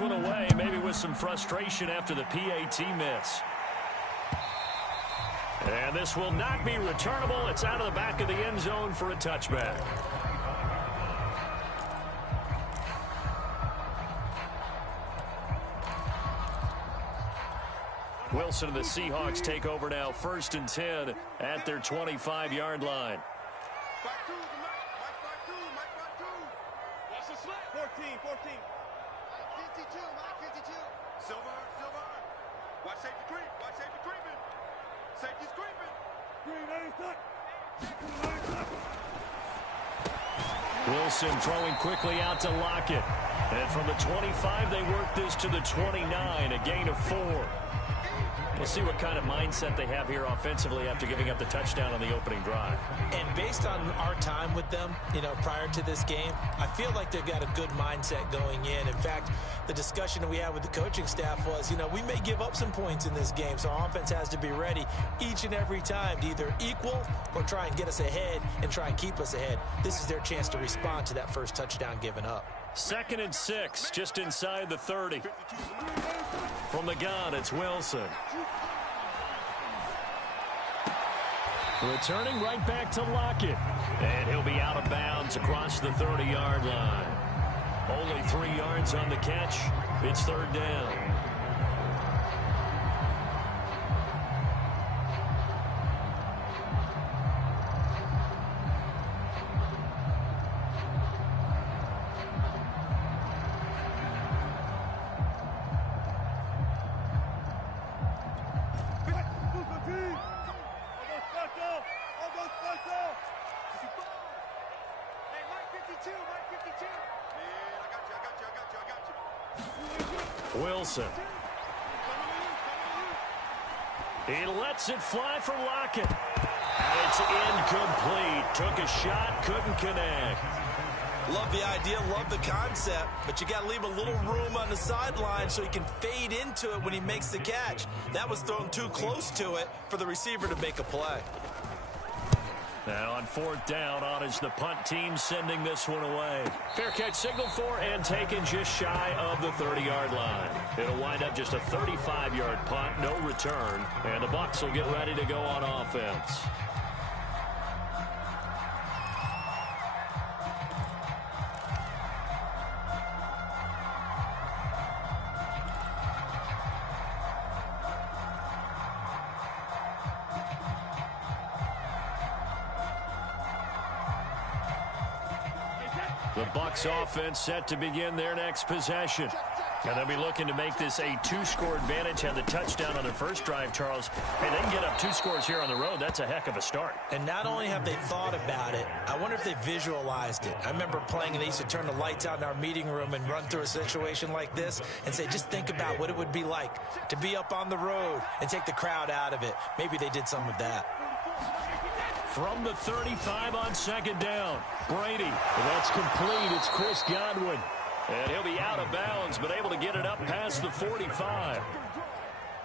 this one away, maybe with some frustration after the PAT miss. And this will not be returnable. It's out of the back of the end zone for a touchback. Wilson and the Seahawks take over now, 1st and 10 at their 25-yard line. 14. Mike 52. Silver. Watch safety creep. Safety's creeping. Wilson throwing quickly out to Lockett. And from the 25, they work this to the 29, a gain of 4. We'll see what kind of mindset they have here offensively after giving up the touchdown on the opening drive. And based on our time with them, prior to this game, I feel like they've got a good mindset going in. In fact, the discussion that we had with the coaching staff was, we may give up some points in this game, so our offense has to be ready each and every time to either equal or try and get us ahead and try and keep us ahead. This is their chance to respond to that first touchdown given up. 2nd and 6, just inside the 30. From the gun, it's Wilson. Returning right back to Lockett. And he'll be out of bounds across the 30-yard line. Only 3 yards on the catch. It's 3rd down. Wilson. He lets it fly for Lockett. And it's incomplete. Took a shot, couldn't connect. Love the idea, love the concept, but you got to leave a little room on the sideline so he can fade into it when he makes the catch. That was thrown too close to it for the receiver to make a play. Now on 4th down, on is the punt team sending this one away. Fair catch signaled for and taken just shy of the 30-yard line. It'll wind up just a 35-yard punt, no return, and the Bucs will get ready to go on offense. The Bucs offense set to begin their next possession. And they'll be looking to make this a 2-score advantage. Had the touchdown on their first drive, Charles. Hey, they can get up 2 scores here on the road. That's a heck of a start. And not only have they thought about it, I wonder if they visualized it. I remember playing and they used to turn the lights out in our meeting room and run through a situation like this and say, just think about what it would be like to be up on the road and take the crowd out of it. Maybe they did some of that. From the 35 on 2nd down, Brady. And that's complete. It's Chris Godwin. And he'll be out of bounds, but able to get it up past the 45.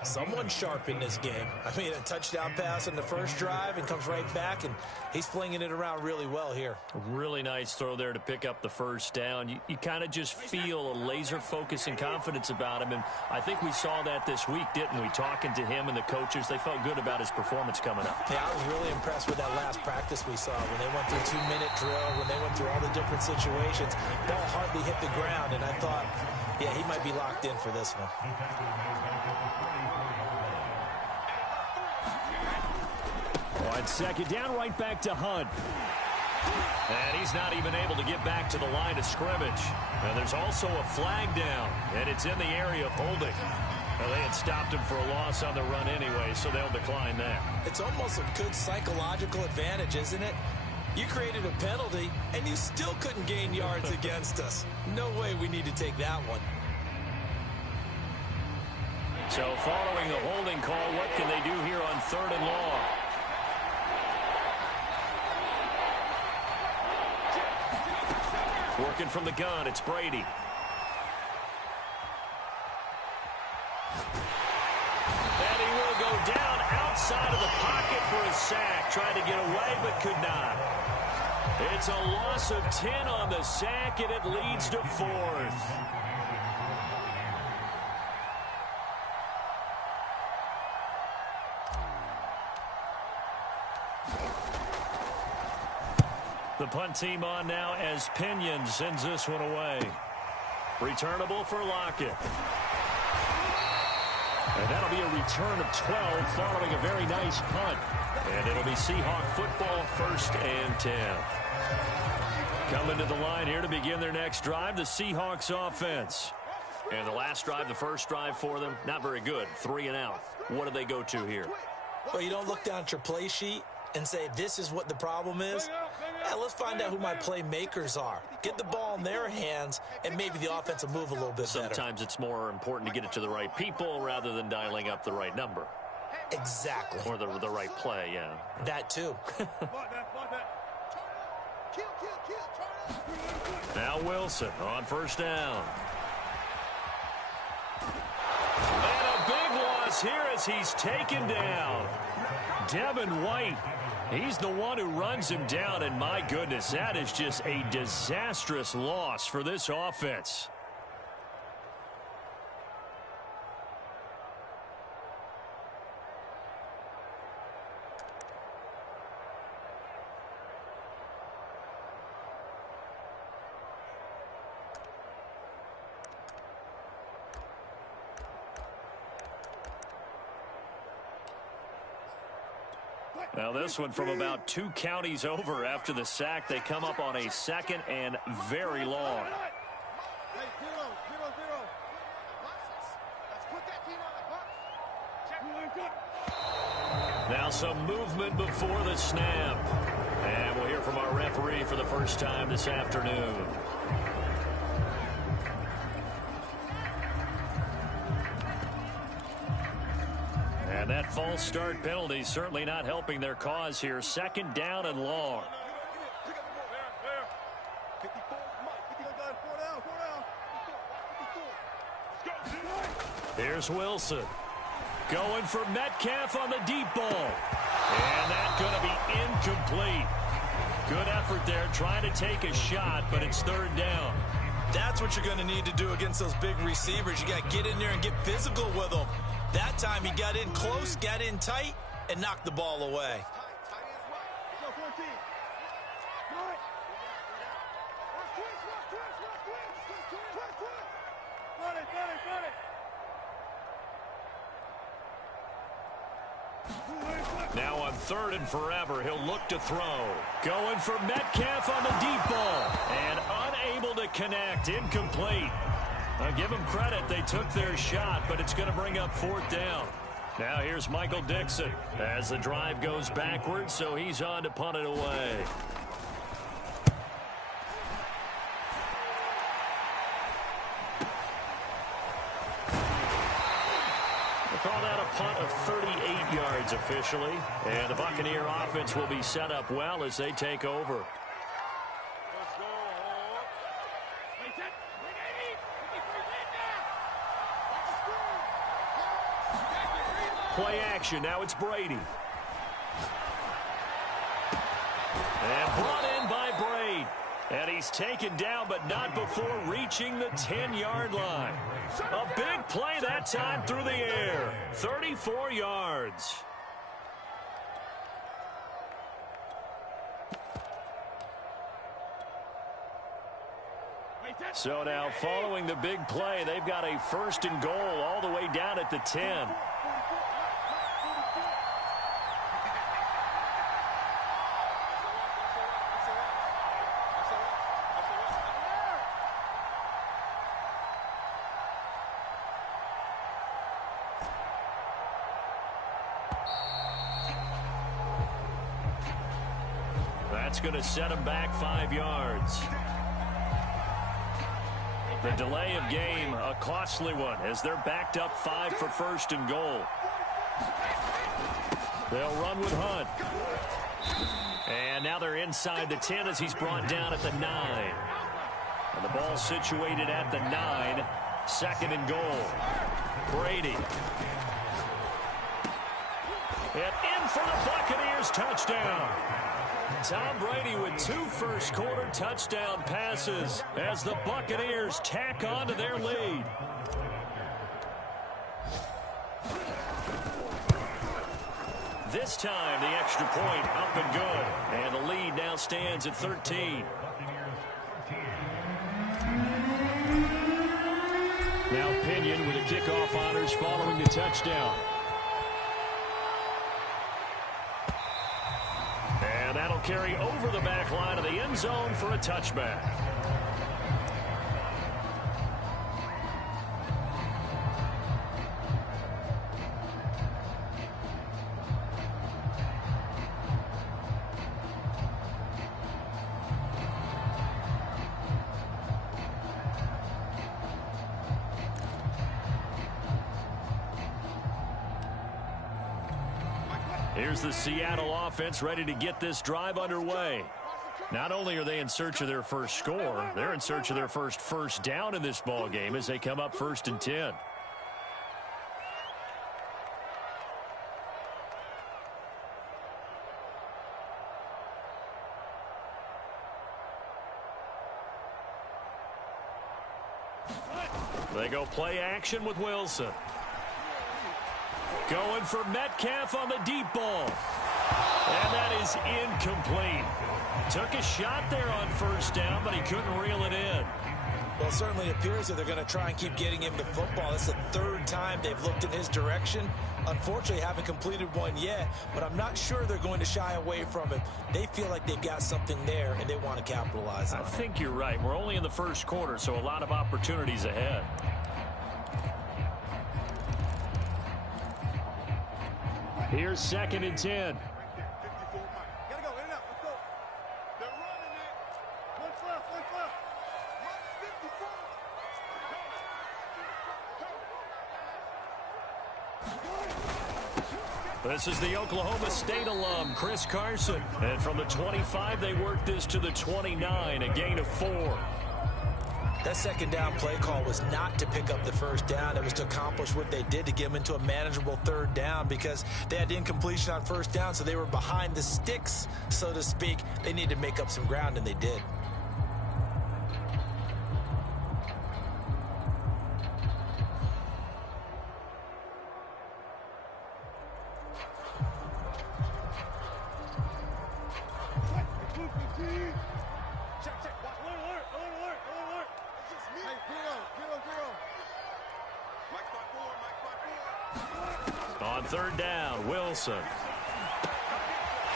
Someone sharp in this game. I mean, a touchdown pass on the first drive and comes right back, and he's flinging it around really well here. Really nice throw there to pick up the first down. You kind of just feel a laser focus and confidence about him, and I think we saw that this week, didn't we? Talking to him and the coaches, they felt good about his performance coming up. Yeah, I was really impressed with that last practice we saw when they went through 2-minute drill, when they went through all the different situations. Ball hardly hit the ground, and I thought, yeah, he might be locked in for this one. On 2nd down, right back to Hunt. And he's not even able to get back to the line of scrimmage. And there's also a flag down, and it's in the area of holding. Well, they had stopped him for a loss on the run anyway, so they'll decline that. It's almost a good psychological advantage, isn't it? You created a penalty, and you still couldn't gain yards against us. No way we need to take that one. So following the holding call, what can they do here on 3rd and long? Working from the gun, it's Brady. And he will go down outside of the pocket for a sack. Tried to get away, but could not. It's a loss of 10 on the sack, and it leads to 4th. The punt team on now as Pinion sends this one away. Returnable for Lockett. And that'll be a return of 12 following a very nice punt. And it'll be Seahawk football, 1st and 10. Coming to the line here to begin their next drive, the Seahawks offense. And the last drive, the first drive for them, not very good. 3 and out. What do they go to here? Well, you don't look down at your play sheet and say, this is what the problem is. Let's find out who my playmakers are. Get the ball in their hands, and maybe the offense will move a little bit better. Sometimes it's more important to get it to the right people rather than dialing up the right number. Exactly. Or the right play, yeah. That too. Now Wilson on 1st down. And a big loss here as he's taken down. Devin White. He's the one who runs him down, and my goodness, that is just a disastrous loss for this offense. Now this one from about 2 counties over after the sack. They come up on a 2nd and very long. Now some movement before the snap. And we'll hear from our referee for the first time this afternoon. And that false start penalty certainly not helping their cause here. 2nd down and long. Here's Wilson. Going for Metcalf on the deep ball. And that's going to be incomplete. Good effort there trying to take a shot, but it's 3rd down. That's what you're going to need to do against those big receivers. You got to get in there and get physical with them. That time he got in close, got in tight, and knocked the ball away. Now on 3rd and forever, he'll look to throw. Going for Metcalf on the deep ball. And unable to connect. Incomplete. I'll give them credit. They took their shot, but it's going to bring up 4th down. Now here's Michael Dixon as the drive goes backwards, so he's on to punt it away. They call that a punt of 38 yards officially, and the Buccaneer offense will be set up well as they take over. Play action. Now it's Brady. And brought in by Braid. And he's taken down, but not before reaching the 10-yard line. A big play that time through the air. 34 yards. So now following the big play, they've got a 1st and goal all the way down at the 10. That's going to set them back 5 yards. The delay of game, a costly one, as they're backed up 5 for 1st and goal. They'll run with Hunt. And now they're inside the 10 as he's brought down at the 9. And the ball situated at the 9. 2nd and goal. Brady. And in for the Buccaneers touchdown. Tom Brady with 2 first-quarter touchdown passes as the Buccaneers tack on to their lead. this time the extra point up and good. And the lead now stands at 13. Now Pinion with the kickoff honors following the touchdown. And that'll carry over the back line of the end zone for a touchback. Here's the Seattle offense ready to get this drive underway. Not only are they in search of their first score, they're in search of their first down in this ball game as they come up 1st and 10. They go play action with Wilson. Going for Metcalf on the deep ball. And that is incomplete. Took a shot there on 1st down, but he couldn't reel it in. Well, it certainly appears that they're going to try and keep getting him the football. That's the 3rd time they've looked in his direction. Unfortunately, haven't completed one yet, but I'm not sure they're going to shy away from him. They feel like they've got something there, and they want to capitalize on it. I think you're right. We're only in the 1st quarter, so a lot of opportunities ahead. Here's 2nd and 10. Gotta go, in and out, let's go. They're running it. What's left? This is the Oklahoma State alum, Chris Carson. And from the 25, they work this to the 29, a gain of 4. That 2nd down play call was not to pick up the 1st down. It was to accomplish what they did to get them into a manageable 3rd down because they had incompletion on 1st down, so they were behind the sticks, so to speak. They needed to make up some ground, and they did. On 3rd down, Wilson.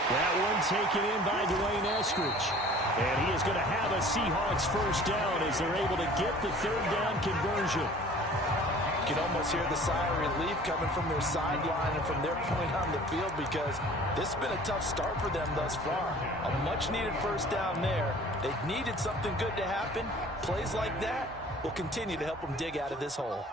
That one taken in by Dwayne Eskridge. And he is going to have a Seahawks 1st down as they're able to get the 3rd down conversion. You can almost hear the sigh of relief coming from their sideline and from their point on the field because this has been a tough start for them thus far. A much-needed 1st down there. They needed something good to happen. Plays like that will continue to help them dig out of this hole.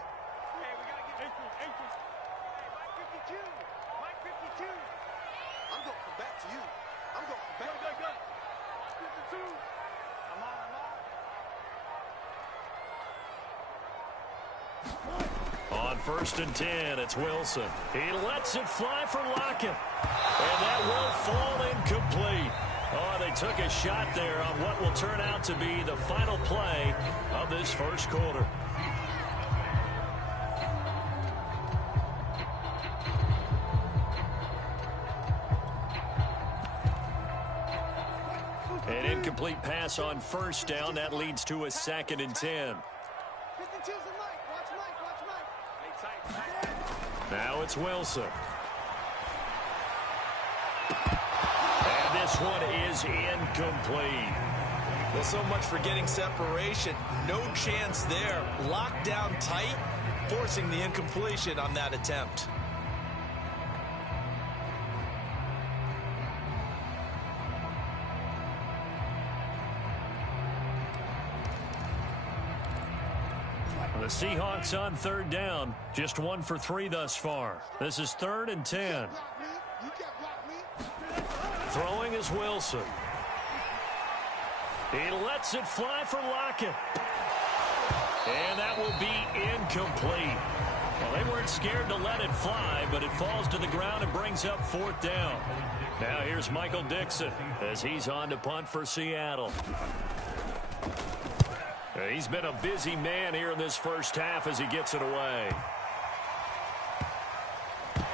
On 1st and 10, it's Wilson. He lets it fly for Lockett. And that will fall incomplete. Oh, they took a shot there on what will turn out to be the final play of this 1st quarter. An incomplete pass on 1st down. That leads to a 2nd and 10. Now it's Wilson. And this one is incomplete. Well, so much for getting separation. No chance there. Locked down tight, forcing the incompletion on that attempt. The Seahawks on 3rd down, just 1 for 3 thus far. This is 3rd and 10. Throwing is Wilson. He lets it fly for Lockett. And that will be incomplete. Well, they weren't scared to let it fly, but it falls to the ground and brings up 4th down. Now here's Michael Dixon as he's on to punt for Seattle. He's been a busy man here in this 1st half as he gets it away.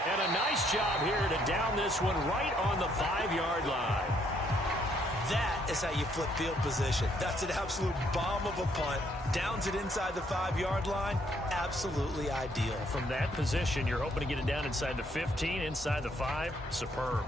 And And a nice job here to down this one right on the 5-yard line. That is how you flip field position. That's an absolute bomb of a punt. Downs it inside the 5-yard line. Absolutely ideal. From that position, you're hoping to get it down inside the 15, inside the 5. Superb.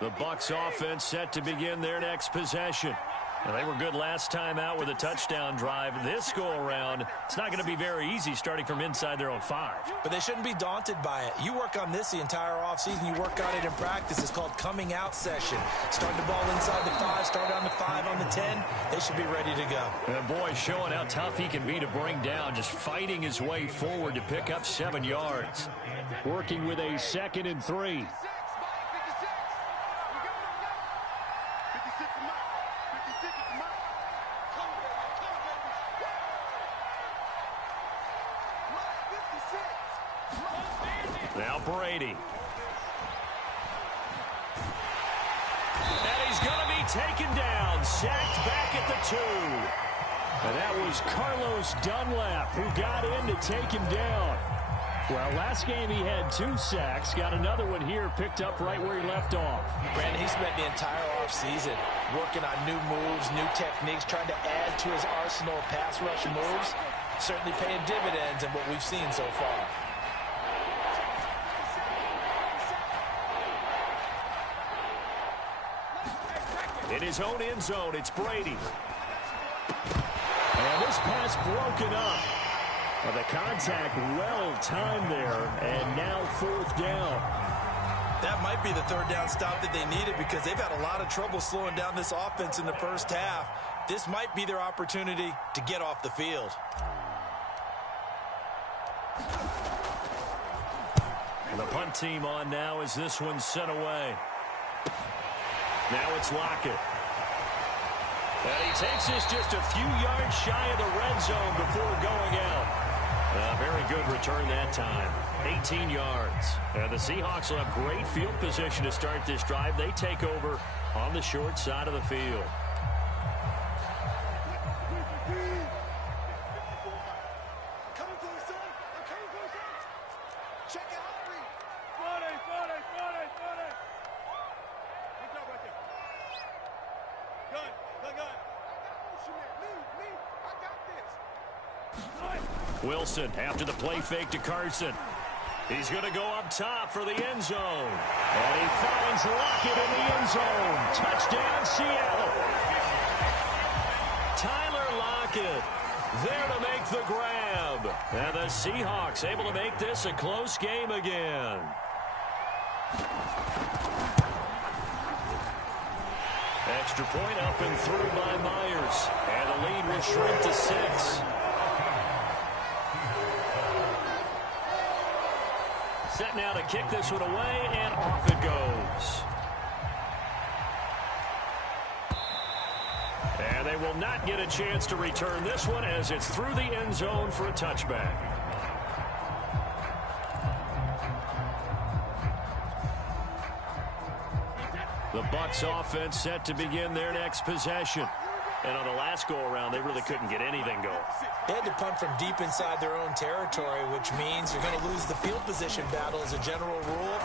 The Bucs offense set to begin their next possession. Now, they were good last time out with a touchdown drive. This go-around, it's not going to be very easy starting from inside their own 5. But they shouldn't be daunted by it. You work on this the entire offseason. You work on it in practice. It's called coming out session. Start the ball inside the 5, start on the 5, on the 10. They should be ready to go. And boy, showing how tough he can be to bring down, just fighting his way forward to pick up 7 yards. Working with a 2nd and 3. Now Brady. And he's going to be taken down, sacked back at the 2. And that was Carlos Dunlap who got in to take him down. Well, last game he had 2 sacks, got another one here, picked up right where he left off. Brandon, he spent the entire offseason working on new moves, new techniques, trying to add to his arsenal of pass rush moves. Certainly paying dividends in what we've seen so far. In his own end zone, it's Brady. And this pass broken up. Well, the contact well timed there, and now 4th down. That might be the 3rd down stop that they needed because they've had a lot of trouble slowing down this offense in the first half. This might be their opportunity to get off the field. And the punt team on now as this one's sent away. Now it's Lockett. And he takes this just a few yards shy of the red zone before going out. Very good return that time. 18 yards. The Seahawks will have great field position to start this drive. They take over on the short side of the field. Wilson after the play fake to Carson. He's going to go up top for the end zone. And he finds Lockett in the end zone. Touchdown, Seattle. Tyler Lockett there to make the grab. And the Seahawks able to make this a close game again. Extra point up and through by Myers. And the lead will shrink to 6. Set now to kick this one away, and off it goes. And they will not get a chance to return this one as it's through the end zone for a touchback. The Bucs offense set to begin their next possession. And on the last go-around, they really couldn't get anything going. They had to punt from deep inside their own territory, which means you're going to lose the field position battle as a general rule.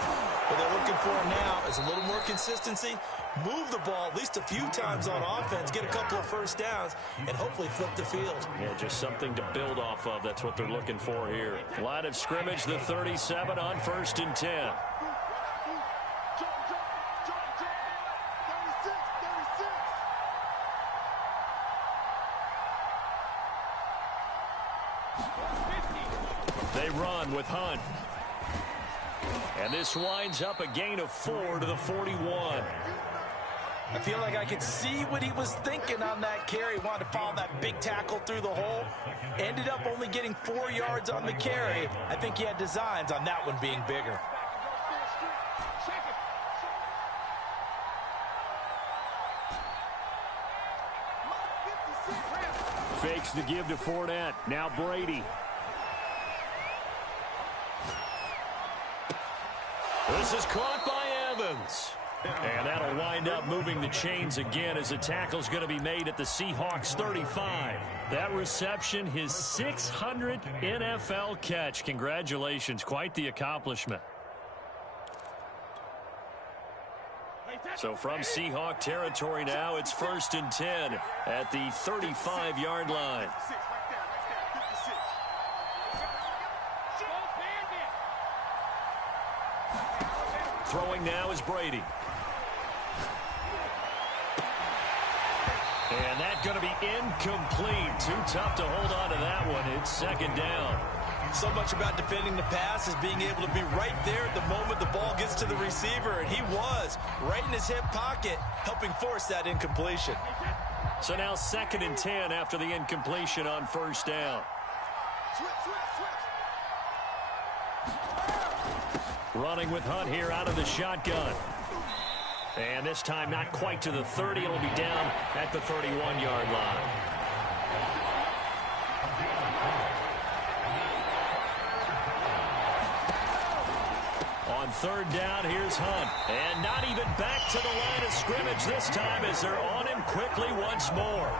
What they're looking for now is a little more consistency, move the ball at least a few times on offense, get a couple of first downs, and hopefully flip the field. Yeah, just something to build off of. That's what they're looking for here. Line of scrimmage, the 37 on 1st and 10. They run with Hunt. And this winds up a gain of 4 to the 41. I feel like I could see what he was thinking on that carry. Wanted to follow that big tackle through the hole. Ended up only getting 4 yards on the carry. I think he had designs on that one being bigger. Fakes the give to Fournette. Now Brady. This is caught by Evans. And that'll wind up moving the chains again as a tackle's going to be made at the Seahawks 35. That reception, his 600th NFL catch. Congratulations. Quite the accomplishment. So from Seahawk territory now, it's 1st and 10 at the 35-yard line. Throwing now is Brady. And that's going to be incomplete. Too tough to hold on to that one. It's 2nd down. So much about defending the pass is being able to be right there at the moment the ball gets to the receiver, and he was right in his hip pocket, helping force that incompletion. So now 2nd and 10 after the incompletion on 1st down. Running with Hunt here out of the shotgun. And this time not quite to the 30. It'll be down at the 31-yard line. On 3rd down, here's Hunt. And not even back to the line of scrimmage this time as they're on him quickly once more.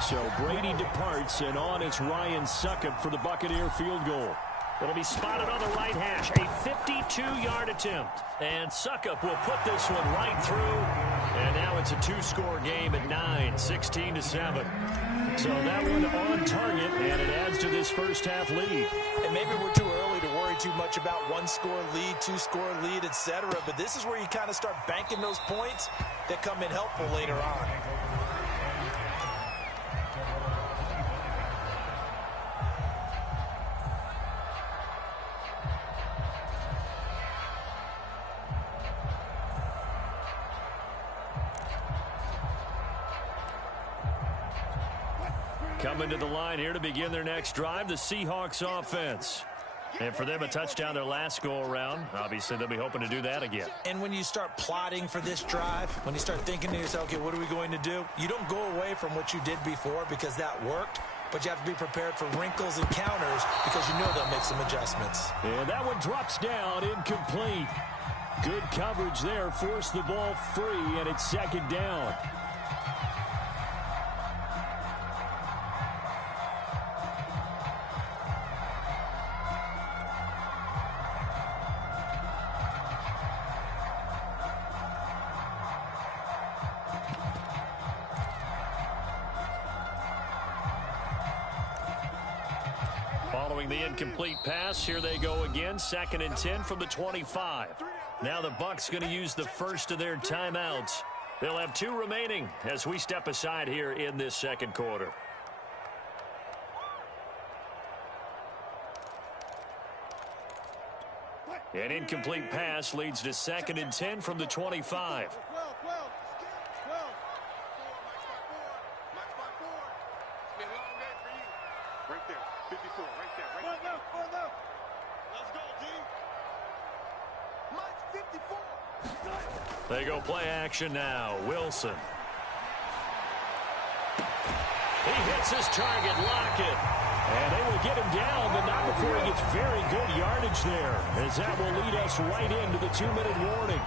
So Brady departs, and on it's Ryan Succop for the Buccaneer field goal. It'll be spotted on the right hash. A 52-yard attempt. And Succop will put this one right through. And now it's a 2-score game at 9, 16-7. So that one on target, and it adds to this first half lead. And maybe we're too early to worry too much about 1-score lead, 2-score lead, etc. But this is where you kind of start banking those points that come in helpful later on. Coming to the line here to begin their next drive, the Seahawks offense. And for them, a touchdown their last go-around. Obviously, they'll be hoping to do that again. And when you start plotting for this drive, when you start thinking to yourself, okay, what are we going to do? You don't go away from what you did before because that worked, but you have to be prepared for wrinkles and counters because you know they'll make some adjustments. And that one drops down, incomplete. Good coverage there, forced the ball free, and it's 2nd down. Following the incomplete pass, here they go again. 2nd and 10 from the 25. Now the Bucs going to use the first of their timeouts. They'll have 2 remaining as we step aside here in this 2nd quarter. An incomplete pass leads to 2nd and 10 from the 25. They go play action now. Wilson. He hits his target, Lockett. And they will get him down, but not before he gets very good yardage there, as that will lead us right into the 2-minute warning.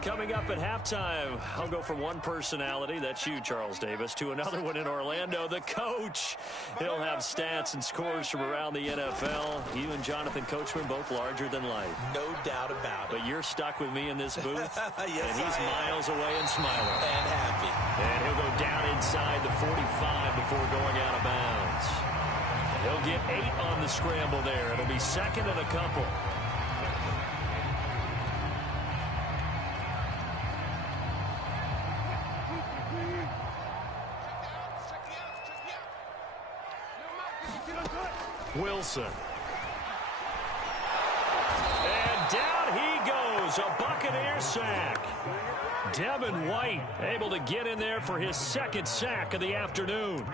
Coming up at halftime, I'll go from one personality, that's you, Charles Davis, to another one in Orlando, the coach. He'll have stats and scores from around the NFL. You and Jonathan Coachman both larger than life. No doubt about it. But you're stuck with me in this booth. Yes, and he's miles away and smiling. And happy. And he'll go down inside the 45 before going out of bounds. He'll get 8 on the scramble there. It'll be 2nd and a couple. Wilson. And down he goes. A Buccaneer Buccaneer sack. Devin White able to get in there for his second sack of the afternoon.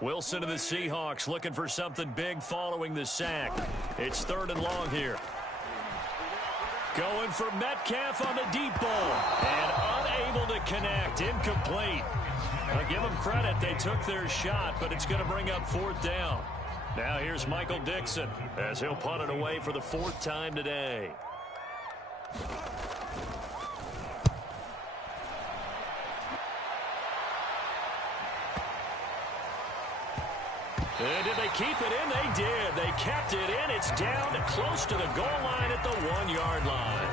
Wilson of the Seahawks looking for something big following the sack. It's 3rd and long here. Going for Metcalf on the deep ball. And unable to connect. Incomplete. I'll give them credit. They took their shot, but it's going to bring up 4th down. Now here's Michael Dixon as he'll punt it away for the 4th time today. And did they keep it in? They did. They kept it in. It's down to close to the goal line at the 1-yard line.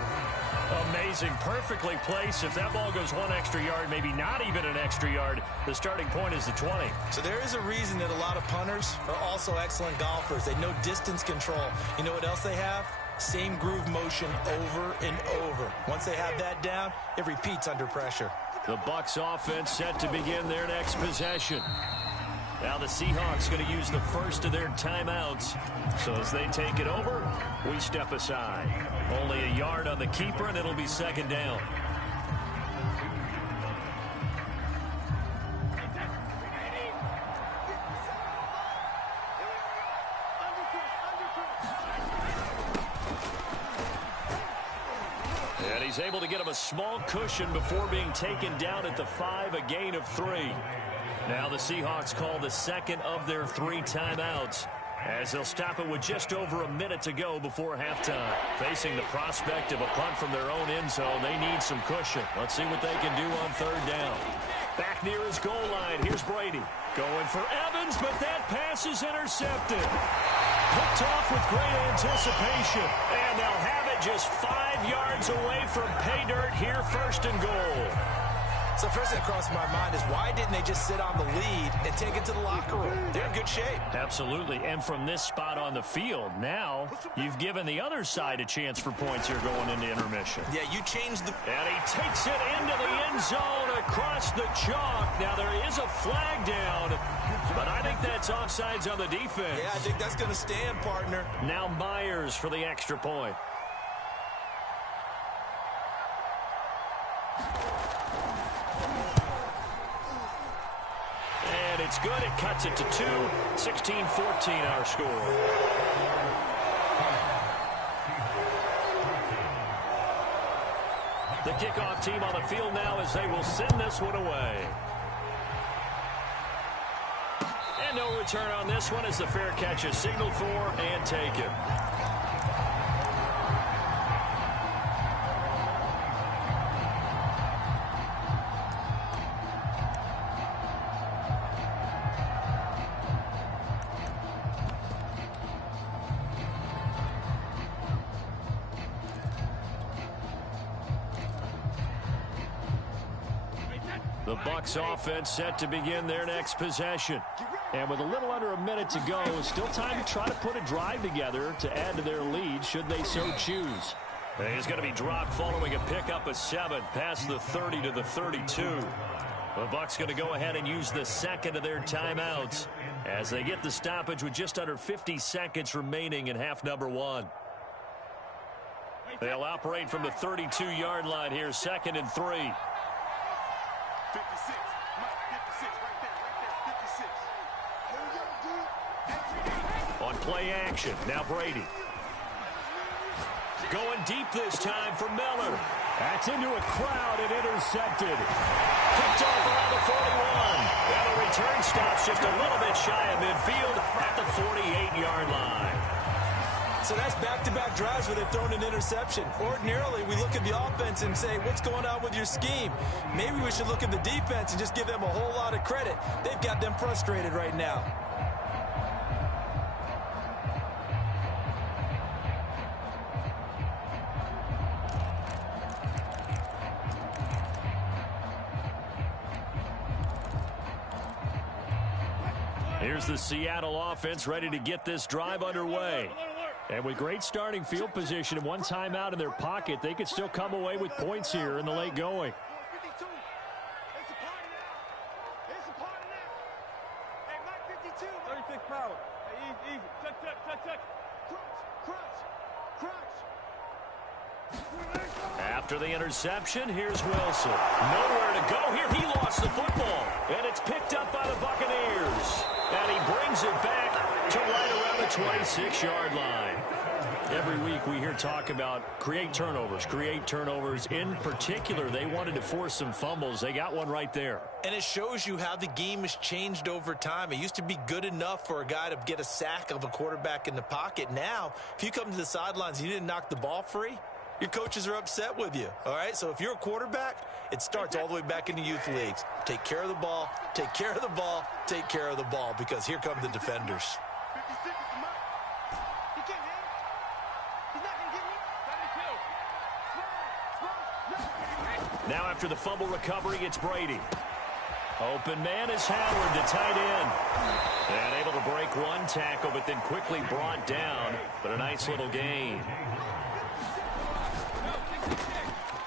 Amazing. Perfectly placed. If that ball goes 1 extra yard, maybe not even an extra yard, the starting point is the 20. So there is a reason that a lot of punters are also excellent golfers. They know distance control. You know what else they have? Same groove motion over and over. Once they have that down, it repeats under pressure. The Bucs offense set to begin their next possession. Now the Seahawks going to use the first of their timeouts. So as they take it over, we step aside. Only a yard on the keeper, and it'll be 2nd down. And he's able to get him a small cushion before being taken down at the 5, a gain of 3. Now the Seahawks call the second of their 3 timeouts as they'll stop it with just over a minute to go before halftime. Facing the prospect of a punt from their own end zone, they need some cushion. Let's see what they can do on 3rd down. Back near his goal line, here's Brady. Going for Evans, but that pass is intercepted. Picked off with great anticipation. And they'll have it just 5 yards away from pay dirt here, 1st and goal. So first thing that crossed my mind is why didn't they just sit on the lead and take it to the locker room? They're in good shape. Absolutely. And from this spot on the field, now you've given the other side a chance for points here going into intermission. Yeah, you changed the... And he takes it into the end zone across the chalk. Now there is a flag down, but I think that's offsides on the defense. Yeah, I think that's going to stand, partner. Now Myers for the extra point. And it's good. It cuts it to 2. 16-14 our score. The kickoff team on the field now as they will send this one away. And no return on this one as the fair catch is signaled for and taken. The Bucs offense set to begin their next possession. And with a little under a minute to go, still time to try to put a drive together to add to their lead should they so choose. And he's going to be dropped following a pickup of 7 past the 30 to the 32. The Bucs going to go ahead and use the second of their timeouts as they get the stoppage with just under 50 seconds remaining in half number 1. They'll operate from the 32-yard line here, 2nd and 3. 56. Mike, 56. Right there. 56. On play action, now Brady. Going deep this time for Miller. That's into a crowd and intercepted. Kicked off around the 41. And the return stops just a little bit shy of midfield at the 48-yard line. So that's back-to-back drives where they've thrown an interception. Ordinarily, we look at the offense and say, what's going on with your scheme? Maybe we should look at the defense and just give them a whole lot of credit. They've got them frustrated right now. Here's the Seattle offense ready to get this drive underway. And with great starting field position and one timeout in their pocket, they could still come away with points here in the late going. 22. 36 power. Hey, easy. Touch, touch, touch, touch. Crunch, crunch, crunch. After the interception, here's Wilson. Nowhere to go here. He lost the football. And it's picked up by the Buccaneers. And he brings it back to right around the 26-yard line. Every week we hear talk about create turnovers. In particular, they wanted to force some fumbles. They got one right there. And it shows you how the game has changed over time. It used to be good enough for a guy to get a sack of a quarterback in the pocket. Now, if you come to the sidelines and you didn't knock the ball free, your coaches are upset with you, all right? So if you're a quarterback, it starts all the way back in the youth leagues. Take care of the ball, take care of the ball, take care of the ball, because here come the defenders. 56 is the mark. He can't hit. He's not going to get me. 32. Now after the fumble recovery, it's Brady. Open man is Howard, the tight end. And able to break one tackle, but then quickly brought down. But a nice little gain.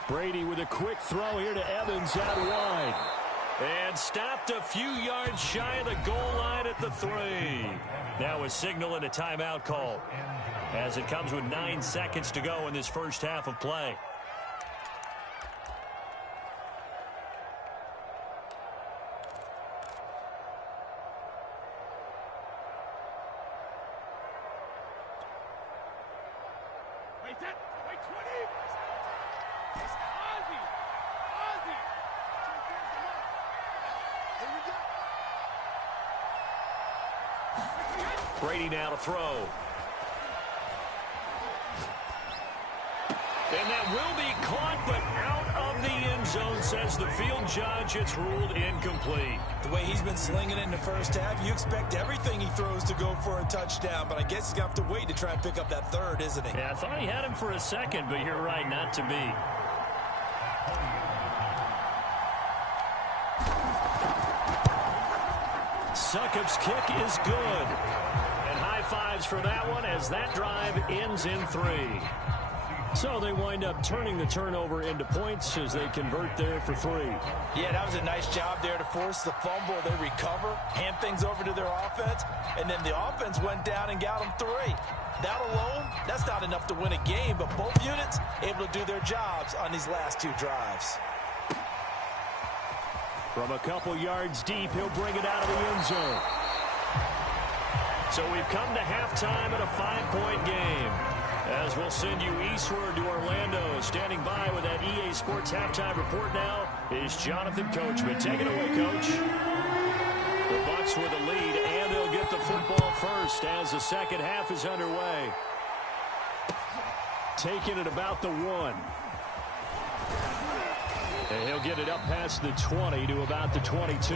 Brady with a quick throw here to Evans out wide. And stopped a few yards shy of the goal line at the 3. Now a signal and a timeout call, as it comes with 9 seconds to go in this first half of play. Wait, 10. Wait, 20. Ozzy. Ozzy. Here we go. Brady now to throw. And that will be caught, but out of the end zone, says the field judge. It's ruled incomplete. The way he's been slinging it in the first half, you expect everything he throws to go for a touchdown, but I guess he's going to have to wait to try and pick up that third, isn't he? Yeah, I thought he had him for a second, but you're right, not to be. Succop's kick is good. And high fives for that one as that drive ends in 3. So they wind up turning the turnover into points as they convert there for 3. Yeah, that was a nice job there to force the fumble. They recover, hand things over to their offense, and then the offense went down and got them 3. That alone, that's not enough to win a game, but both units able to do their jobs on these last 2 drives. From a couple yards deep, he'll bring it out of the end zone. So we've come to halftime at a 5-point game. As we'll send you eastward to Orlando. Standing by with that EA Sports halftime report now is Jonathan Coachman. Take it away, Coach. The Bucs with a lead, and they'll get the football first as the second half is underway. Taking it about the 1. And he'll get it up past the 20 to about the 22.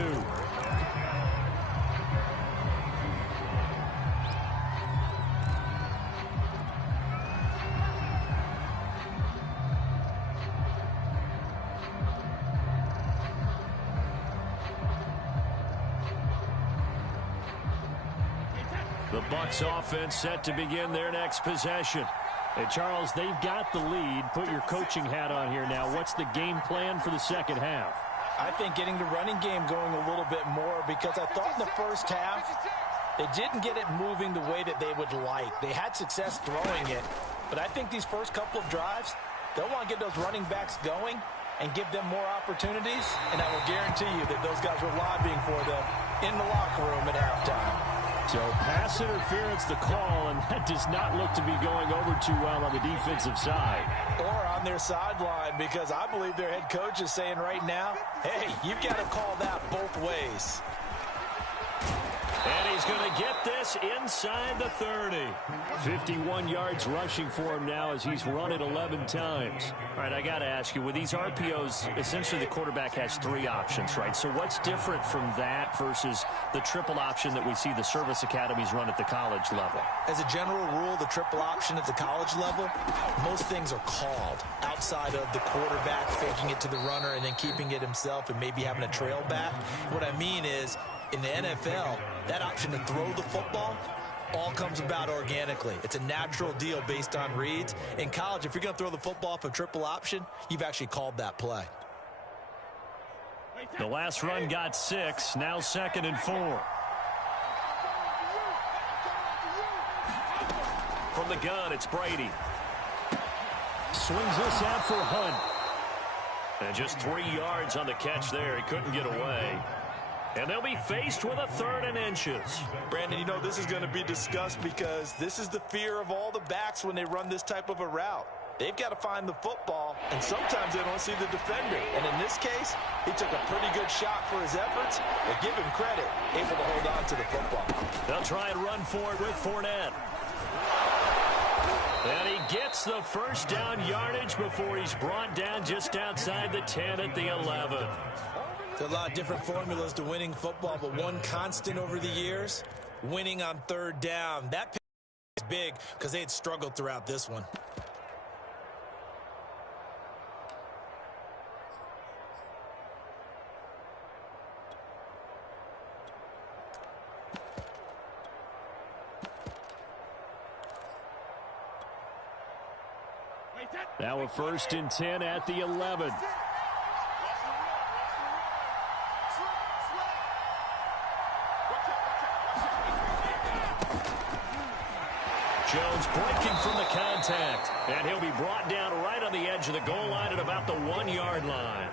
The Bucs offense set to begin their next possession. And Charles, they've got the lead. Put your coaching hat on here now. What's the game plan for the second half? I think getting the running game going a little bit more, because I thought in the first half they didn't get it moving the way that they would like. They had success throwing it, but I think these first couple of drives, they'll want to get those running backs going and give them more opportunities, and I will guarantee you that those guys were lobbying for them in the locker room at halftime. So pass interference the call, and that does not look to be going over too well on the defensive side. Or on their sideline, because I believe their head coach is saying right now, hey, you've got to call that both ways. And he's going to get this inside the 30. 51 yards rushing for him now as he's run it 11 times. All right, I got to ask you, with these RPOs, essentially the quarterback has 3 options, right? So what's different from that versus the triple option that we see the service academies run at the college level? As a general rule, the triple option at the college level, most things are called outside of the quarterback faking it to the runner and then keeping it himself and maybe having a trail back. What I mean is, in the NFL, that option to throw the football all comes about organically. It's a natural deal based on reads. In college, if you're going to throw the football off a triple option, you've actually called that play. The last run got 6, now 2nd and 4. from the gun, it's Brady. Swings this out for Hunt. And just 3 yards on the catch there. He couldn't get away. And they'll be faced with a 3rd and inches. Brandon, you know this is going to be discussed because this is the fear of all the backs when they run this type of a route. They've got to find the football, and sometimes they don't see the defender. And in this case, he took a pretty good shot for his efforts, but give him credit, able to hold on to the football. They'll try and run for it with Fournette. And he gets the first down yardage before he's brought down just outside the 10 at the 11. There's a lot of different formulas to winning football, but one constant over the years, winning on 3rd down. That is big because they had struggled throughout this one. Now a 1st and 10 at the 11. Jones breaking from the contact, and he'll be brought down right on the edge of the goal line at about the 1-yard line.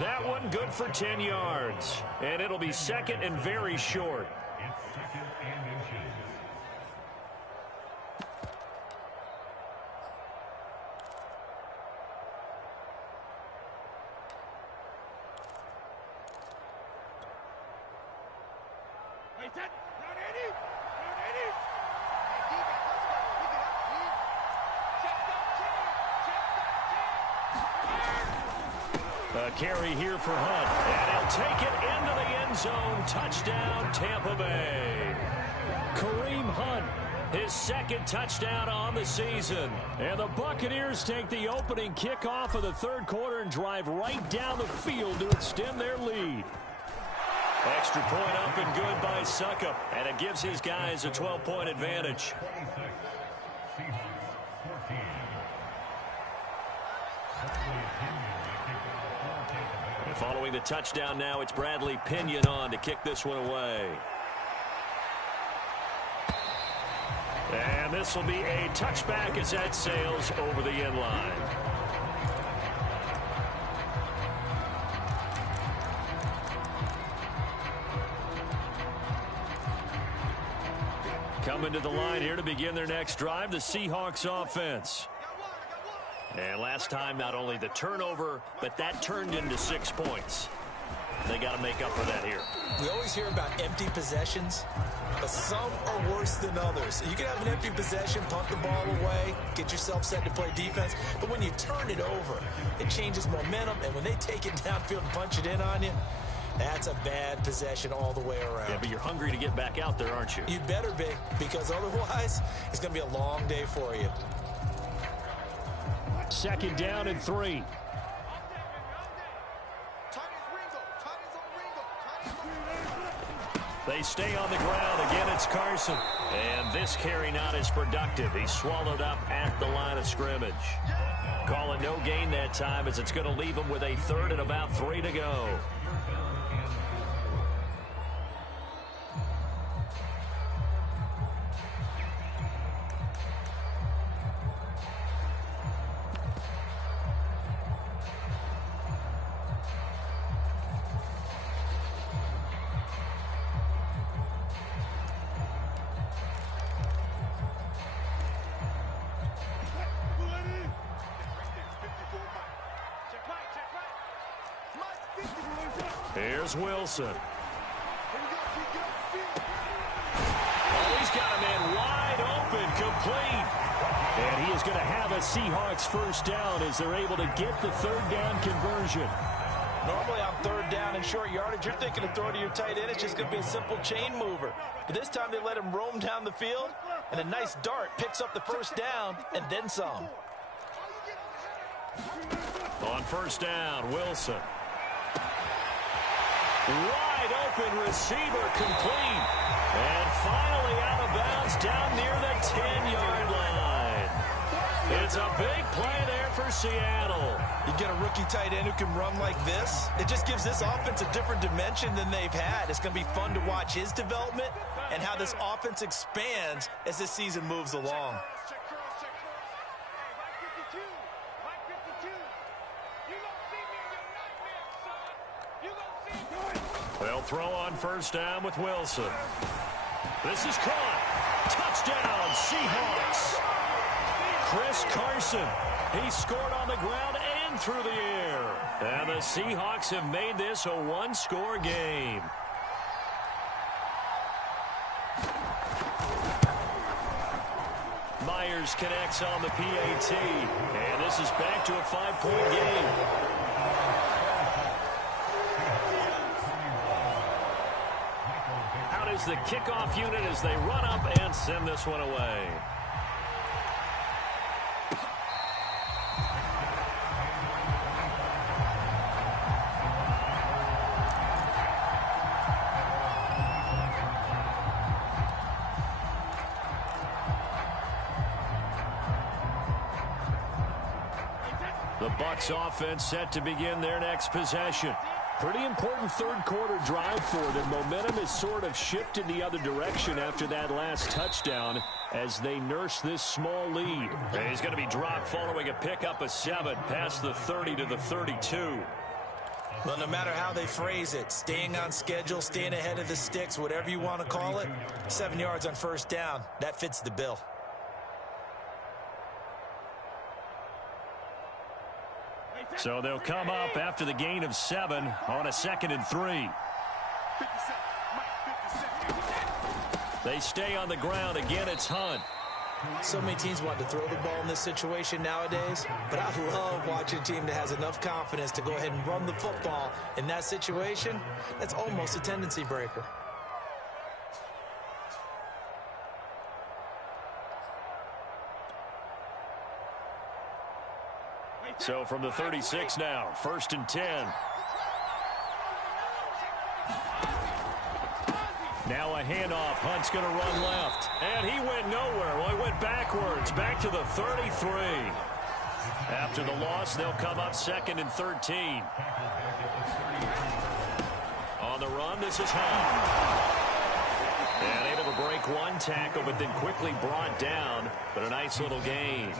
That one good for 10 yards, and it'll be 2nd and very short. A carry here for Hunt, and he'll take it into the end zone. Touchdown, Tampa Bay. Kareem Hunt, his 2nd touchdown on the season. And the Buccaneers take the opening kickoff of the 3rd quarter and drive right down the field to extend their lead. Extra point up and good by Suckup, and it gives his guys a 12-point advantage. And following the touchdown now, it's Bradley Pinion on to kick this one away. And this will be a touchback as that sails over the end line. Coming to the line here to begin their next drive, the Seahawks offense. And last time, not only the turnover, but that turned into 6 points. They got to make up for that here. We always hear about empty possessions, but some are worse than others. You can have an empty possession, punt the ball away, get yourself set to play defense, but when you turn it over, it changes momentum, and when they take it downfield and punch it in on you, that's a bad possession all the way around. Yeah, but you're hungry to get back out there, aren't you? You better be, because otherwise, it's going to be a long day for you. 2nd down and 3. They stay on the ground. Again, it's Carson. And this carry not as productive. He's swallowed up at the line of scrimmage. Call it no gain that time, as it's going to leave him with a 3rd and about 3 to go. Here's Wilson. Oh, he's got a man wide open, complete. And he is going to have a Seahawks 1st down as they're able to get the 3rd down conversion. Normally on 3rd down and short yardage, you're thinking of throwing to your tight end. It's just going to be a simple chain mover. But this time they let him roam down the field, and a nice dart picks up the 1st down and then some. On 1st down, Wilson. Wide open receiver, complete. And finally out of bounds down near the 10-yard line. It's a big play there for Seattle. You get a rookie tight end who can run like this. It just gives this offense a different dimension than they've had. It's going to be fun to watch his development and how this offense expands as this season moves along. They'll throw on first down with Wilson. This is caught. Touchdown, Seahawks. Chris Carson. He scored on the ground and through the air. And the Seahawks have made this a one-score game. Myers connects on the PAT. And this is back to a 5-point game. Is the kickoff unit as they run up and send this one away. The Bucs offense set to begin their next possession. Pretty important third-quarter drive for them. Momentum has sort of shifted the other direction after that last touchdown as they nurse this small lead. And he's going to be dropped following a pickup of 7 past the 30 to the 32. Well, no matter how they phrase it, staying on schedule, staying ahead of the sticks, whatever you want to call it, 7 yards on first down, that fits the bill. So they'll come up after the gain of 7 on a 2nd and 3. They stay on the ground. Again, it's Hunt. So many teams want to throw the ball in this situation nowadays, but I love watching a team that has enough confidence to go ahead and run the football. In that situation, that's almost a tendency breaker. So from the 36 now, 1st and 10. Now a handoff. Hunt's going to run left. And he went nowhere. Well, he went backwards. Back to the 33. After the loss, they'll come up 2nd and 13. On the run, this is Hunt. And able to break one tackle, but then quickly brought down. But a nice little gain.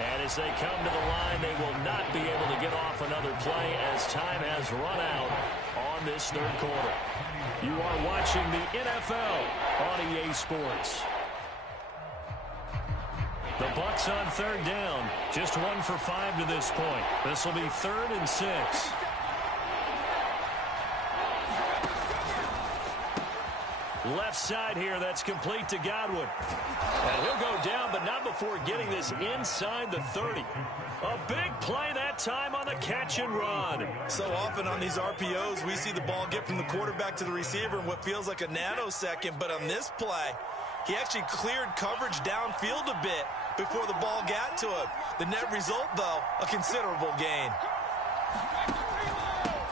And as they come to the line, they will not be able to get off another play as time has run out on this third quarter. You are watching the NFL on EA Sports. The Bucs on 3rd down, just 1 for 5 to this point. This will be 3rd and 6. Left side here, that's complete to Godwin. And he'll go down, but not before getting this inside the 30. A big play that time on the catch and run. So often on these RPOs, we see the ball get from the quarterback to the receiver in what feels like a nanosecond. But on this play, he actually cleared coverage downfield a bit before the ball got to him. The net result, though, a considerable gain.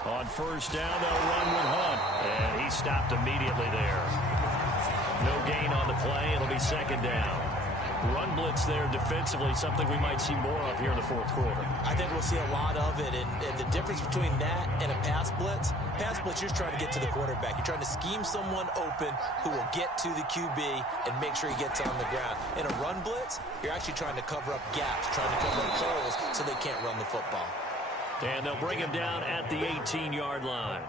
On first down, they'll run with Hunt. And he stopped immediately there. No gain on the play. It'll be 2nd down. Run blitz there defensively, something we might see more of here in the 4th quarter. I think we'll see a lot of it. And the difference between that and a pass blitz, you're trying to get to the quarterback. You're trying to scheme someone open who will get to the QB and make sure he gets on the ground. In a run blitz, you're actually trying to cover up gaps, trying to cover up holes so they can't run the football. And they'll bring him down at the 18-yard line.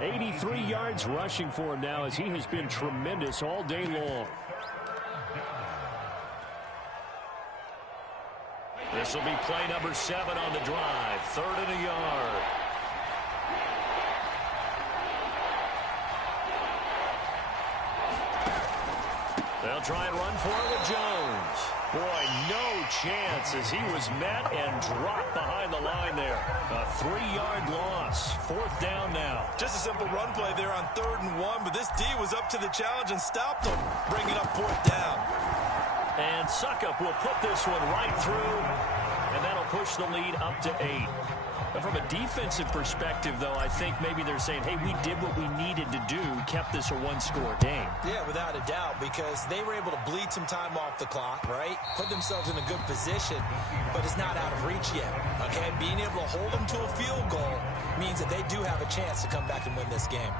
83 yards rushing for him now as he has been tremendous all day long. This will be play number 7 on the drive. 3rd and a yard. They'll try and run for it with Jones. Boy, no chance as he was met and dropped behind the line there. A 3-yard loss. 4th down now. Just a simple run play there on 3rd and 1, but this D was up to the challenge and stopped him, bringing up 4th down. And Suckup will put this one right through, and that'll push the lead up to 8. From a defensive perspective, though, I think maybe they're saying, hey, we did what we needed to do, kept this a one-score game. Yeah, without a doubt, because they were able to bleed some time off the clock, right? Put themselves in a good position, but it's not out of reach yet, okay? Being able to hold them to a field goal means that they do have a chance to come back and win this game.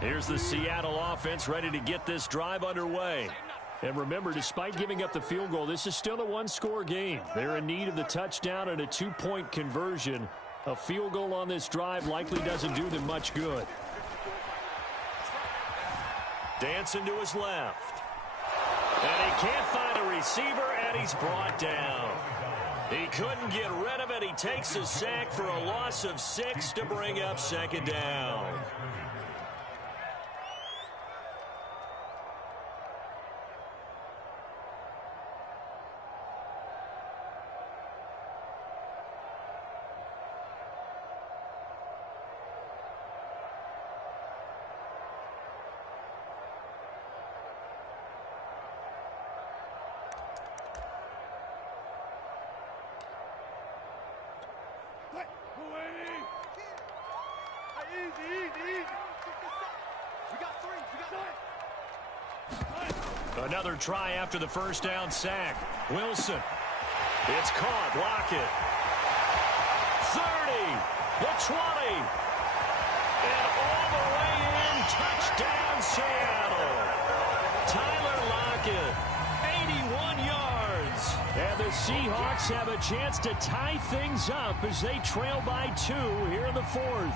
Here's the Seattle offense ready to get this drive underway. And remember, despite giving up the field goal, this is still a one-score game. They're in need of the touchdown and a two-point conversion. A field goal on this drive likely doesn't do them much good. Dancing to his left. And he can't find a receiver, and he's brought down. He couldn't get rid of it. He takes a sack for a loss of 6 to bring up second down. Another try after the first down sack. Wilson. It's caught. Lockett. 30. The 20. And all the way in. Touchdown, Seattle. Tyler Lockett. 81 yards. And the Seahawks have a chance to tie things up as they trail by 2 here in the fourth.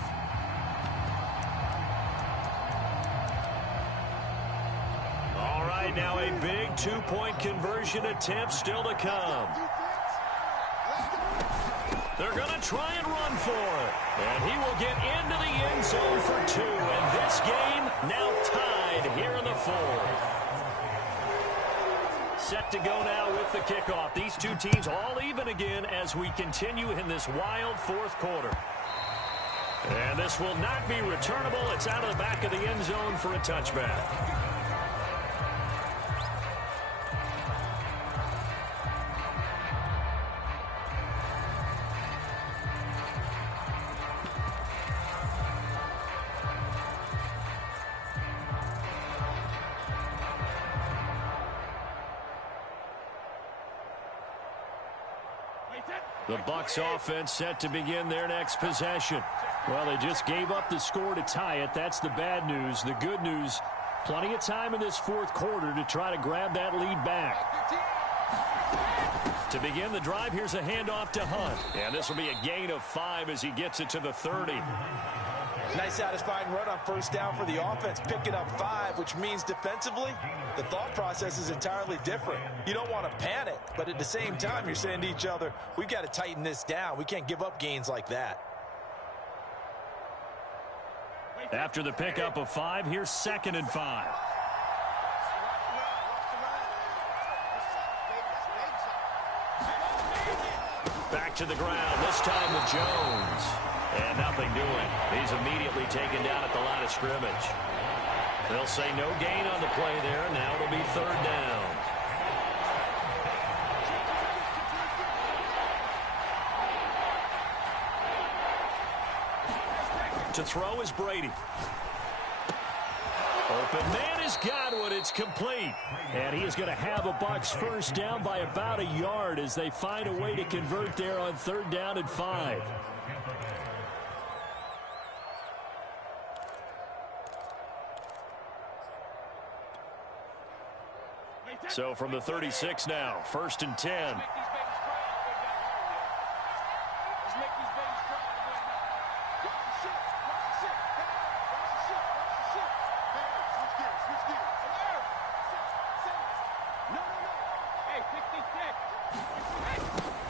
Now a big two-point conversion attempt still to come. They're going to try and run for it. And he will get into the end zone for 2. And this game now tied here in the fourth. Set to go now with the kickoff. These two teams all even again as we continue in this wild fourth quarter. And this will not be returnable. It's out of the back of the end zone for a touchback. The Bucs offense set to begin their next possession. Well, they just gave up the score to tie it. That's the bad news. The good news, plenty of time in this fourth quarter to try to grab that lead back. To begin the drive, here's a handoff to Hunt. And this will be a gain of 5 as he gets it to the 30. Nice satisfying run on first down for the offense, picking up 5, which means defensively, the thought process is entirely different. You don't want to panic, but at the same time, you're saying to each other, we've got to tighten this down. We can't give up gains like that. After the pickup of 5, here's 2nd and 5. Back to the ground, this time with Jones. And nothing doing. He's immediately taken down at the line of scrimmage. They'll say no gain on the play there. Now it'll be 3rd down. To throw is Brady. Open man is Gywu. It's complete. And he is going to have a Bucs first down by about a yard as they find a way to convert there on 3rd down and 5. So from the 36 now, 1st and 10.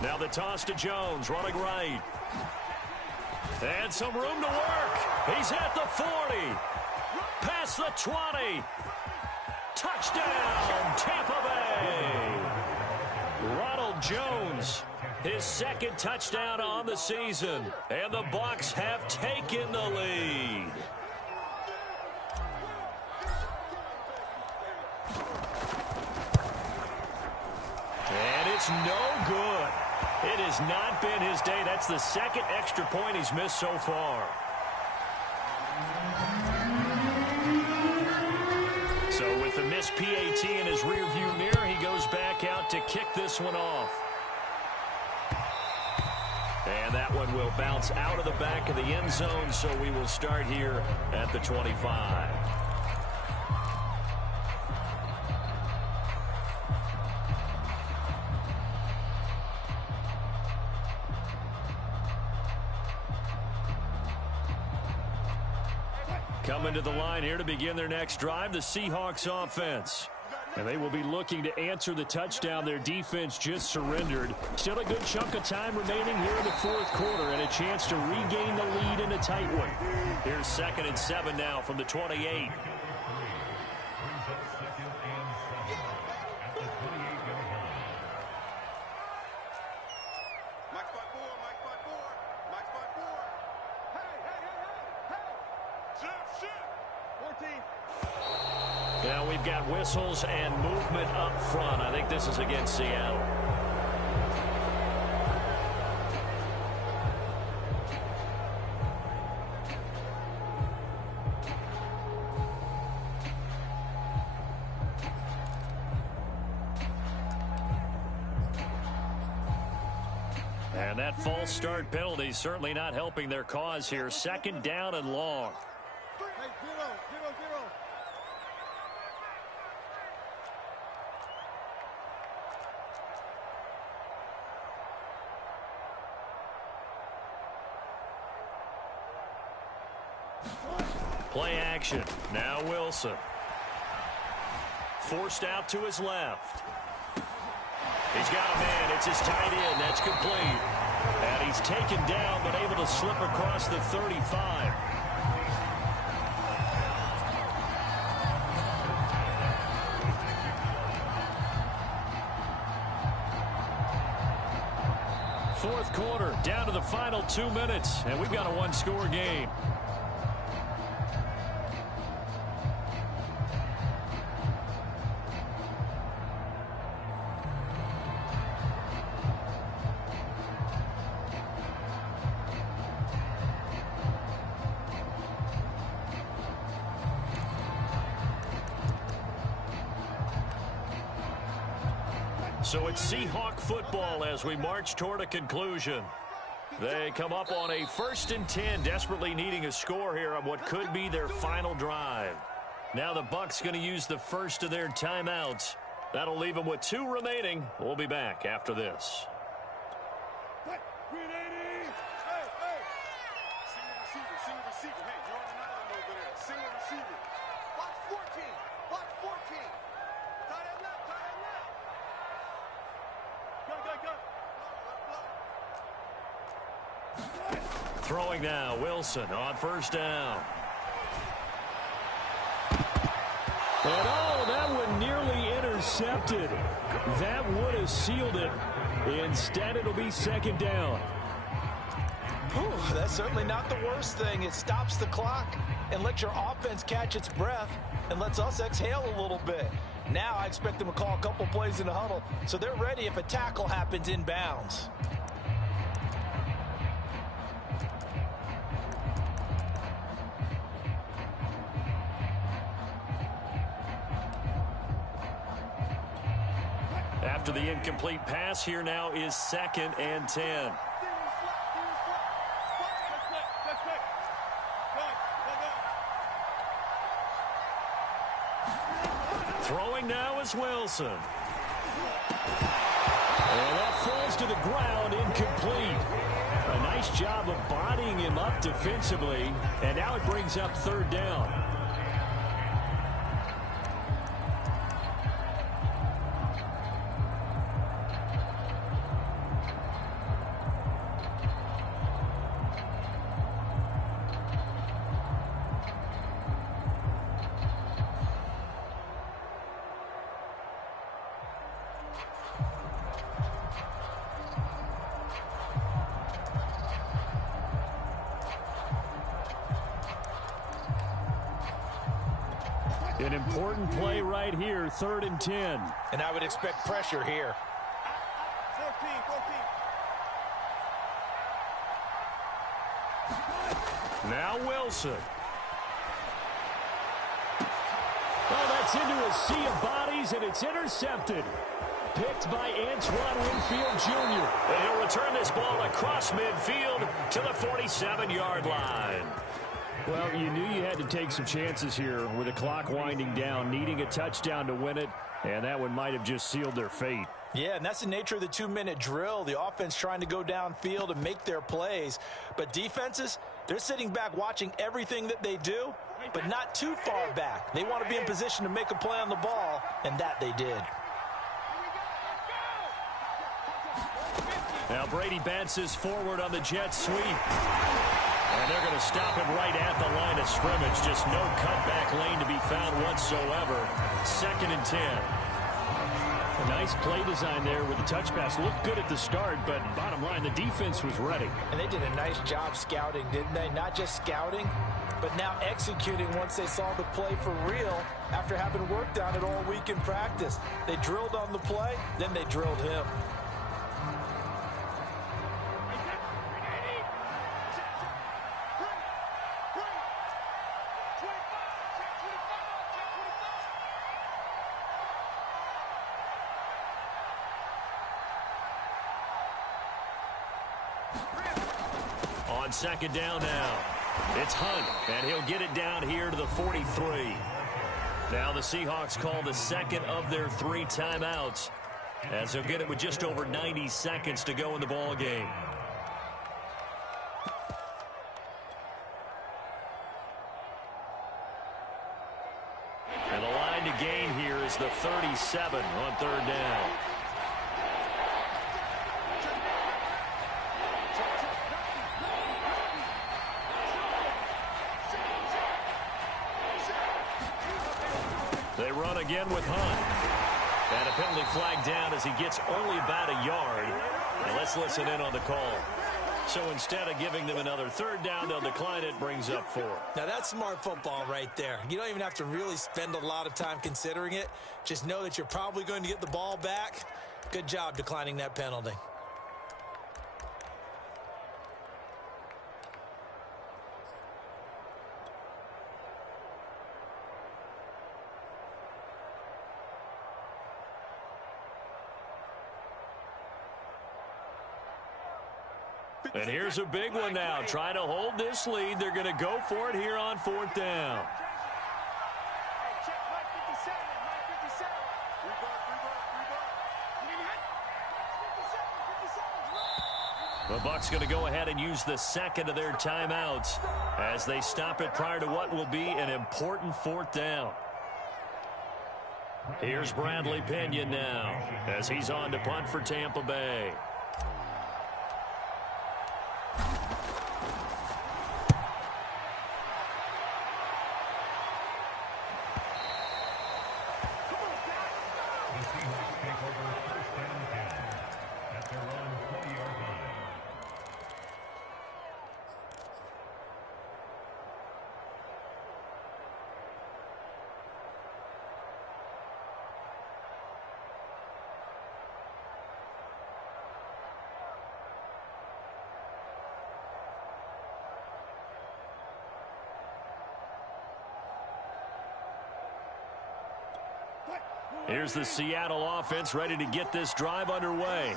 Now the toss to Jones, running right. And some room to work. He's at the 40. Past the 20. Touchdown, Tampa Bay. Ronald Jones His second touchdown on the season. And the Bucs have taken the lead. And it's no good. It has not been his day. That's the second extra point he's missed so far. So with the missed PAT in his rearview mirror, he goes back out to kick this one off. And that one will bounce out of the back of the end zone, so we will start here at the 25. Coming to the line here to begin their next drive, the Seahawks offense. And they will be looking to answer the touchdown their defense just surrendered. Still a good chunk of time remaining here in the fourth quarter and a chance to regain the lead in a tight one. Here's 2nd and 7 now from the 28. Now we've got whistles and movement up front. I think this is against Seattle. And that false start penalty certainly not helping their cause here. 2nd down and long. Play action. Now Wilson. Forced out to his left. He's got a man. It's his tight end. That's complete. And he's taken down but able to slip across the 35. Fourth quarter, down to the final 2 minutes, and we've got a one-score game. So it's Seahawk football as we march toward a conclusion. They come up on a 1st and 10, desperately needing a score here on what could be their final drive. Now the Bucs going to use the first of their timeouts. That'll leave them with 2 remaining. We'll be back after this. Throwing now, Wilson on 1st down. And oh, that one nearly intercepted. That would have sealed it. Instead, it'll be 2nd down. Whew, that's certainly not the worst thing. It stops the clock and lets your offense catch its breath and lets us exhale a little bit. Now I expect them to call a couple plays in the huddle so they're ready if a tackle happens inbounds. After the incomplete pass, here now is 2nd and 10. Throwing now is Wilson. And that falls to the ground, incomplete. A nice job of bodying him up defensively, and now it brings up 3rd down. An important play right here, 3rd and 10. And I would expect pressure here. 14. Now Wilson. Oh, that's into a sea of bodies, and it's intercepted. Picked by Antoine Winfield Jr. And he'll return this ball across midfield to the 47-yard line. Well, you knew you had to take some chances here with the clock winding down, needing a touchdown to win it, and that one might have just sealed their fate. Yeah, and that's the nature of the 2-minute drill. The offense trying to go downfield and make their plays. But defenses, they're sitting back watching everything that they do, but not too far back. They want to be in position to make a play on the ball, and that they did. Now Brady bounces forward on the jet sweep. And they're going to stop him right at the line of scrimmage. Just no cutback lane to be found whatsoever. 2nd and 10. A nice play design there with the touch pass. Looked good at the start, but bottom line, the defense was ready. And they did a nice job scouting, didn't they? Not just scouting, but now executing once they saw the play for real after having worked on it all week in practice. They drilled on the play, then they drilled him. On 2nd down now. It's Hunt, and he'll get it down here to the 43. Now the Seahawks call the 2nd of their 3 timeouts, as they'll get it with just over 90 seconds to go in the ball game. And the line to gain here is the 37 on 3rd down. They run again with Hunt. And a penalty flag down as he gets only about a yard. And let's listen in on the call. So instead of giving them another 3rd down, they'll decline it, brings up 4. Now that's smart football right there. You don't even have to really spend a lot of time considering it. Just know that you're probably going to get the ball back. Good job declining that penalty. And here's a big one now. Trying to hold this lead. They're going to go for it here on 4th down. The Bucs going to go ahead and use the 2nd of their timeouts as they stop it prior to what will be an important 4th down. Here's Bradley Pinion now as he's on to punt for Tampa Bay. Here's the Seattle offense ready to get this drive underway.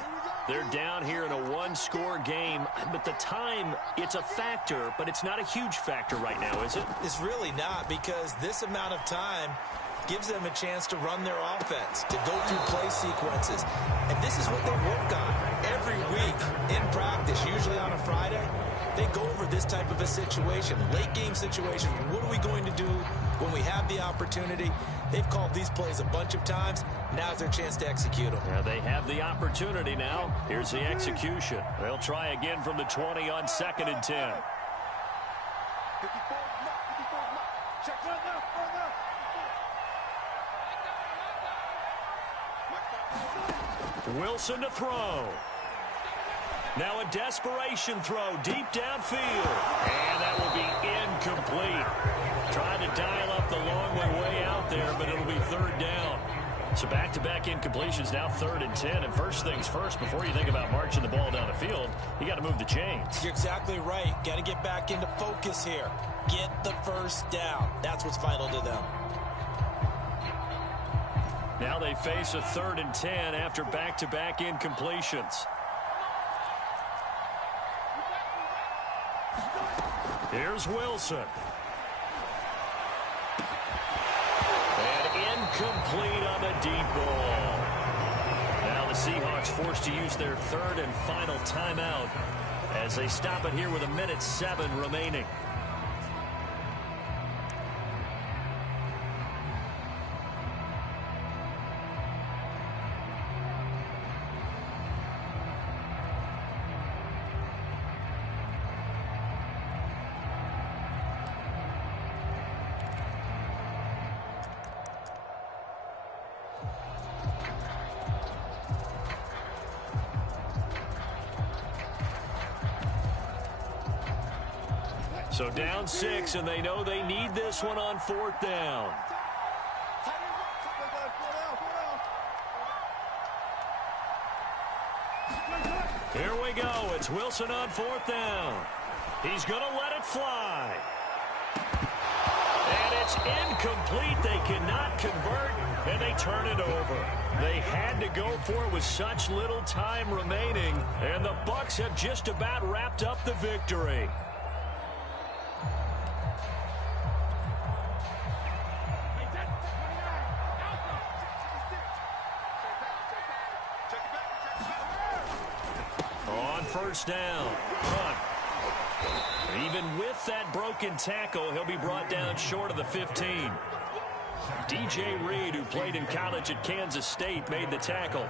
They're down here in a 1-score game, but the time, it's a factor, but it's not a huge factor right now, is it? It's really not, because this amount of time gives them a chance to run their offense, to go through play sequences. And this is what they work on every week in practice, usually on a Friday. They go over this type of a situation, late game situation. What are we going to do when we have the opportunity? They've called these plays a bunch of times. Now's their chance to execute them. Yeah, they have the opportunity now. Here's the execution. They'll try again from the 20 on 2nd and 10. Wilson to throw. Now a desperation throw deep downfield. And that will be incomplete. Trying to dial up the long way out there, but it'll be third down. So back-to-back incompletions, now 3rd and 10. And first things first, before you think about marching the ball down the field, you got to move the chains. You're exactly right. Got to get back into focus here. Get the first down. That's what's vital to them. Now they face a 3rd and 10 after back-to-back incompletions. Here's Wilson. And incomplete on the deep ball. Now the Seahawks forced to use their 3rd and final timeout as they stop it here with 1:07 remaining. So down 6, and they know they need this one on 4th down. Here we go. It's Wilson on 4th down. He's going to let it fly. And it's incomplete. They cannot convert, and they turn it over. They had to go for it with such little time remaining, and the Bucs have just about wrapped up the victory. First down. Run. Even with that broken tackle, he'll be brought down short of the 15. DJ Reed, who played in college at Kansas State, made the tackle.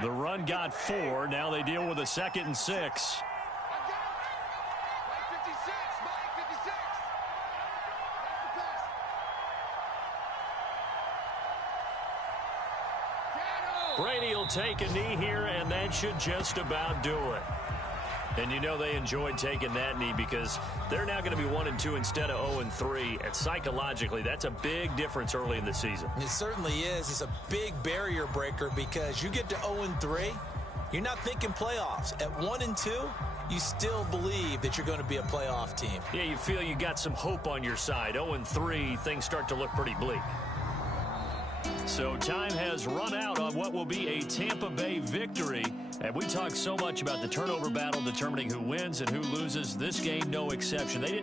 The run got 4. Now they deal with a 2nd and 6. Brady will take a knee here, and that should just about do it. And you know they enjoyed taking that knee because they're now going to be 1-2 instead of 0-3. And psychologically, that's a big difference early in the season. It certainly is. It's a big barrier breaker because you get to 0-3, you're not thinking playoffs. At 1-2, you still believe that you're going to be a playoff team. Yeah, you feel you got some hope on your side. 0-3, things start to look pretty bleak. So time has run out on what will be a Tampa Bay victory. And we talk so much about the turnover battle determining who wins and who loses. This game, no exception. They didn't